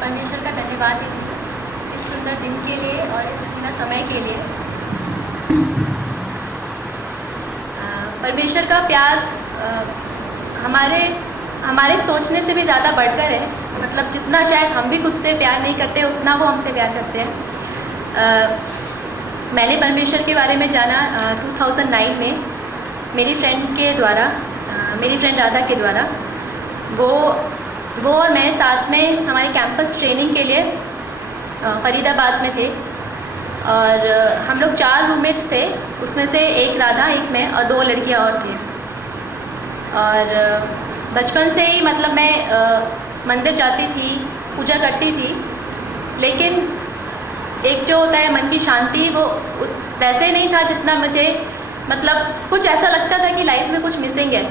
परमेश्वर का धन्यवाद देती हूँ इस सुंदर दिन के लिए और इस सुंदर समय के लिए। परमेश्वर का प्यार हमारे सोचने से भी ज़्यादा बढ़कर है। मतलब जितना शायद हम भी खुद से प्यार नहीं करते उतना वो हमसे प्यार करते हैं। मैंने परमेश्वर के बारे में जाना 2009 में मेरी फ्रेंड राधा के द्वारा। वो और मैं साथ में हमारे कैंपस ट्रेनिंग के लिए फरीदाबाद में थे और हम लोग 4 रूममेट्स थे। उसमें से एक राधा, एक मैं और 2 लड़कियां और थी। और बचपन से ही मतलब मैं मंदिर जाती थी, पूजा करती थी, लेकिन एक जो होता है मन की शांति वो वैसे नहीं था जितना मुझे मतलब कुछ ऐसा लगता था कि लाइफ में कुछ मिसिंग है।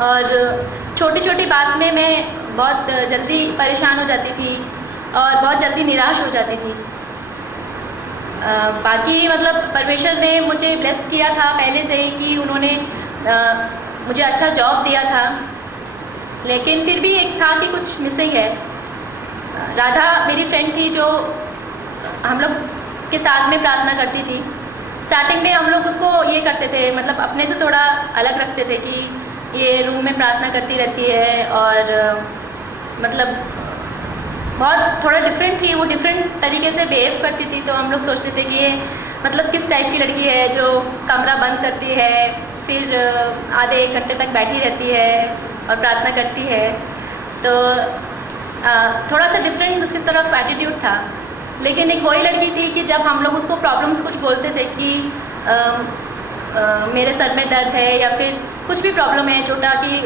और छोटी छोटी बात में मैं बहुत जल्दी परेशान हो जाती थी और बहुत जल्दी निराश हो जाती थी। बाकी मतलब परमेश्वर ने मुझे ब्लेस किया था पहले से ही कि उन्होंने मुझे अच्छा जॉब दिया था, लेकिन फिर भी एक था कि कुछ मिसिंग है। राधा मेरी फ्रेंड थी जो हम लोग के साथ में प्रार्थना करती थी। स्टार्टिंग में हम लोग उसको ये करते थे, मतलब अपने से थोड़ा अलग रखते थे कि ये रूम में प्रार्थना करती रहती है और मतलब बहुत थोड़ा डिफरेंट थी, वो डिफरेंट तरीके से बिहेव करती थी। तो हम लोग सोचते थे कि ये मतलब किस टाइप की लड़की है जो कमरा बंद करती है, फिर आधे 1 घंटे तक बैठी रहती है और प्रार्थना करती है। तो थोड़ा सा डिफरेंट उसकी तरफ एटीट्यूड था। लेकिन एक वही लड़की थी कि जब हम लोग उसको प्रॉब्लम्स कुछ बोलते थे कि मेरे सर में दर्द है या फिर कुछ भी प्रॉब्लम है छोटा कि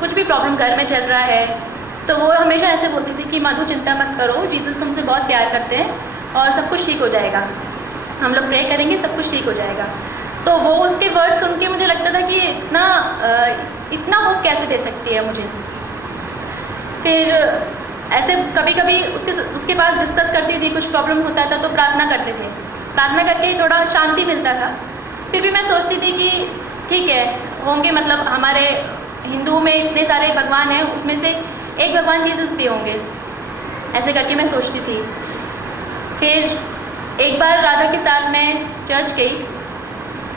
कुछ भी प्रॉब्लम घर में चल रहा है, तो वो हमेशा ऐसे बोलती थी कि मधु चिंता मत करो, जीसस तुमसे बहुत प्यार करते हैं और सब कुछ ठीक हो जाएगा, हम लोग प्रे करेंगे सब कुछ ठीक हो जाएगा। तो वो उसके वर्ड सुन के मुझे लगता था कि इतना होप कैसे दे सकती है मुझे। फिर ऐसे कभी कभी उसके पास डिस्कस करती थी, कुछ प्रॉब्लम होता था तो प्रार्थना करते थे, प्रार्थना करके थोड़ा शांति मिलता था। फिर भी मैं सोचती थी कि ठीक है होंगे, मतलब हमारे हिंदू में इतने सारे भगवान हैं, उसमें से एक भगवान जीसस भी होंगे, ऐसे करके मैं सोचती थी। फिर एक बार राधा के साथ मैं चर्च गई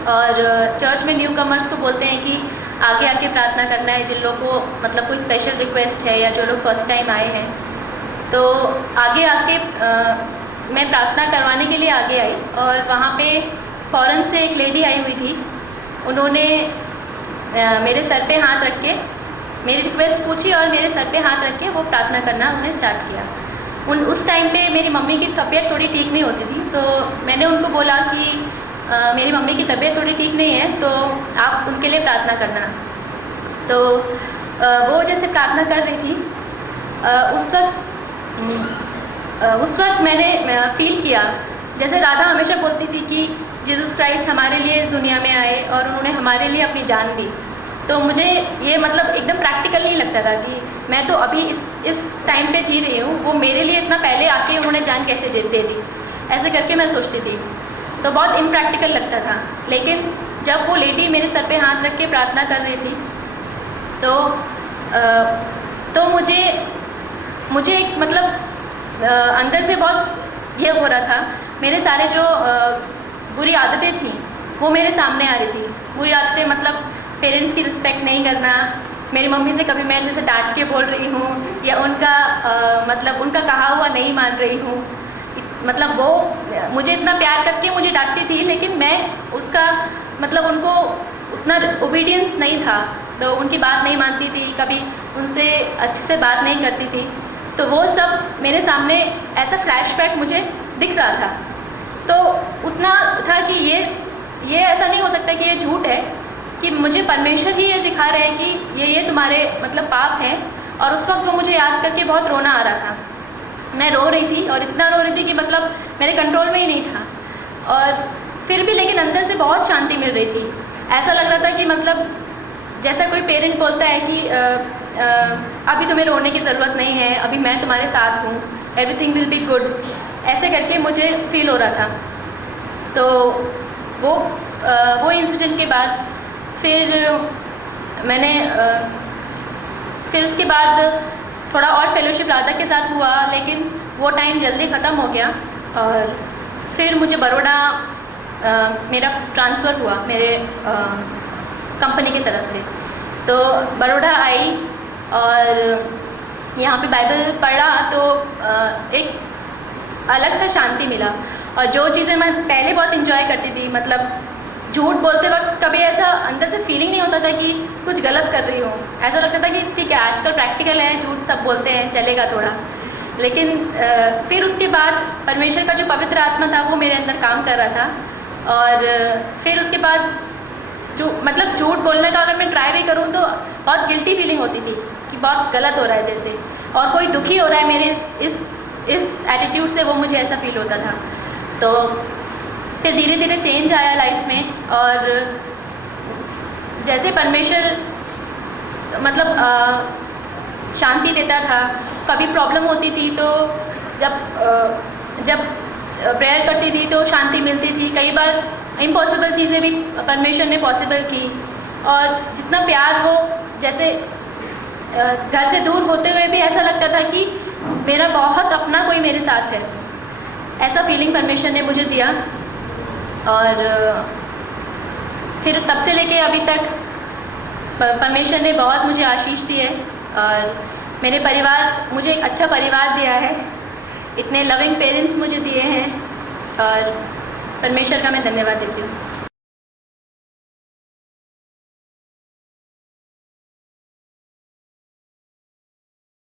और चर्च में न्यू कमर्स को बोलते हैं कि आगे आके प्रार्थना करना है, जिन लोगों को मतलब कोई स्पेशल रिक्वेस्ट है या जो लोग फर्स्ट टाइम आए हैं। तो आगे आके मैं प्रार्थना करवाने के लिए आगे आई और वहाँ पे फ़ौरन से एक लेडी आई हुई थी। उन्होंने मेरे सर पे हाथ रख के मेरी रिक्वेस्ट पूछी और मेरे सर पे हाथ रख के वो प्रार्थना करना उन्हें स्टार्ट किया। उस टाइम पे मेरी मम्मी की तबीयत थोड़ी ठीक नहीं होती थी, तो मैंने उनको बोला कि मेरी मम्मी की तबीयत थोड़ी ठीक नहीं है तो आप उनके लिए प्रार्थना करना। तो वो जैसे प्रार्थना कर रही थी उस वक्त मैंने फील किया जैसे राधा हमेशा बोलती थी कि जीसस क्राइस्ट हमारे लिए इस दुनिया में आए और उन्होंने हमारे लिए अपनी जान दी। तो मुझे ये मतलब एकदम प्रैक्टिकल नहीं लगता था कि मैं तो अभी इस टाइम पे जी रही हूँ, वो मेरे लिए इतना पहले आके उन्होंने जान कैसे दे दी, ऐसे करके मैं सोचती थी। तो बहुत इम्प्रैक्टिकल लगता था। लेकिन जब वो लेडी मेरे सर पे हाथ रख के प्रार्थना कर रही थी तो मुझे एक मतलब अंदर से बहुत ये हो रहा था। मेरे सारे जो बुरी आदतें थी वो मेरे सामने आ रही थी। बुरी आदतें मतलब पेरेंट्स की रिस्पेक्ट नहीं करना, मेरी मम्मी से कभी मैं जैसे डांट के बोल रही हूँ या मतलब उनका कहा हुआ नहीं मान रही हूँ। मतलब वो मुझे इतना प्यार करके मुझे डांटती थी, लेकिन मैं उसका मतलब उनको उतना ओबीडियंस नहीं था, तो उनकी बात नहीं मानती थी, कभी उनसे अच्छे से बात नहीं करती थी। तो वो सब मेरे सामने ऐसा फ्लैशबैक मुझे दिख रहा था। तो उतना था कि ये ऐसा नहीं हो सकता कि ये झूठ है, कि मुझे परमेश्वर ही ये दिखा रहे हैं कि ये तुम्हारे मतलब पाप हैं। और उस वक्त वो मुझे याद करके बहुत रोना आ रहा था। मैं रो रही थी और इतना रो रही थी कि मतलब मेरे कंट्रोल में ही नहीं था। और फिर भी लेकिन अंदर से बहुत शांति मिल रही थी। ऐसा लग रहा था कि मतलब जैसा कोई पेरेंट बोलता है कि अभी तुम्हें रोने की ज़रूरत नहीं है, अभी मैं तुम्हारे साथ हूँ, एवरीथिंग विल बी गुड, ऐसे करके मुझे फील हो रहा था। तो वो इंसिडेंट के बाद फिर मैंने फिर उसके बाद थोड़ा और फेलोशिप राधा के साथ हुआ, लेकिन वो टाइम जल्दी ख़त्म हो गया। और फिर मुझे बड़ौदा मेरा ट्रांसफ़र हुआ मेरे कंपनी की तरफ से। तो बड़ौदा आई और यहाँ पे बाइबल पढ़ा तो एक अलग सा शांति मिला। और जो चीज़ें मैं पहले बहुत इन्जॉय करती थी, मतलब झूठ बोलते वक्त कभी ऐसा अंदर से फीलिंग नहीं होता था कि कुछ गलत कर रही हूँ। ऐसा लगता था कि ठीक है, आजकल प्रैक्टिकल है, झूठ सब बोलते हैं, चलेगा थोड़ा। लेकिन फिर उसके बाद परमेश्वर का जो पवित्र आत्मा था वो मेरे अंदर काम कर रहा था। और फिर उसके बाद जो मतलब झूठ बोलने का अगर मैं ट्राई भी करूँ तो बहुत गिल्टी फीलिंग होती थी कि बहुत गलत हो रहा है जैसे, और कोई दुखी हो रहा है मेरे इस एटीट्यूड से, वो मुझे ऐसा फील होता था। तो फिर धीरे धीरे चेंज आया लाइफ में। और जैसे परमेश्वर मतलब शांति देता था, कभी प्रॉब्लम होती थी तो जब प्रेयर करती थी तो शांति मिलती थी। कई बार इम्पॉसिबल चीज़ें भी परमेश्वर ने पॉसिबल की। और जितना प्यार हो, जैसे घर से दूर होते हुए भी ऐसा लगता था कि मेरा बहुत अपना कोई मेरे साथ है, ऐसा फीलिंग परमेश्वर ने मुझे दिया। और फिर तब से लेके अभी तक परमेश्वर ने बहुत मुझे आशीष दी है। और मेरे परिवार, मुझे एक अच्छा परिवार दिया है, इतने लविंग पेरेंट्स मुझे दिए हैं, और परमेश्वर का मैं धन्यवाद देती हूँ।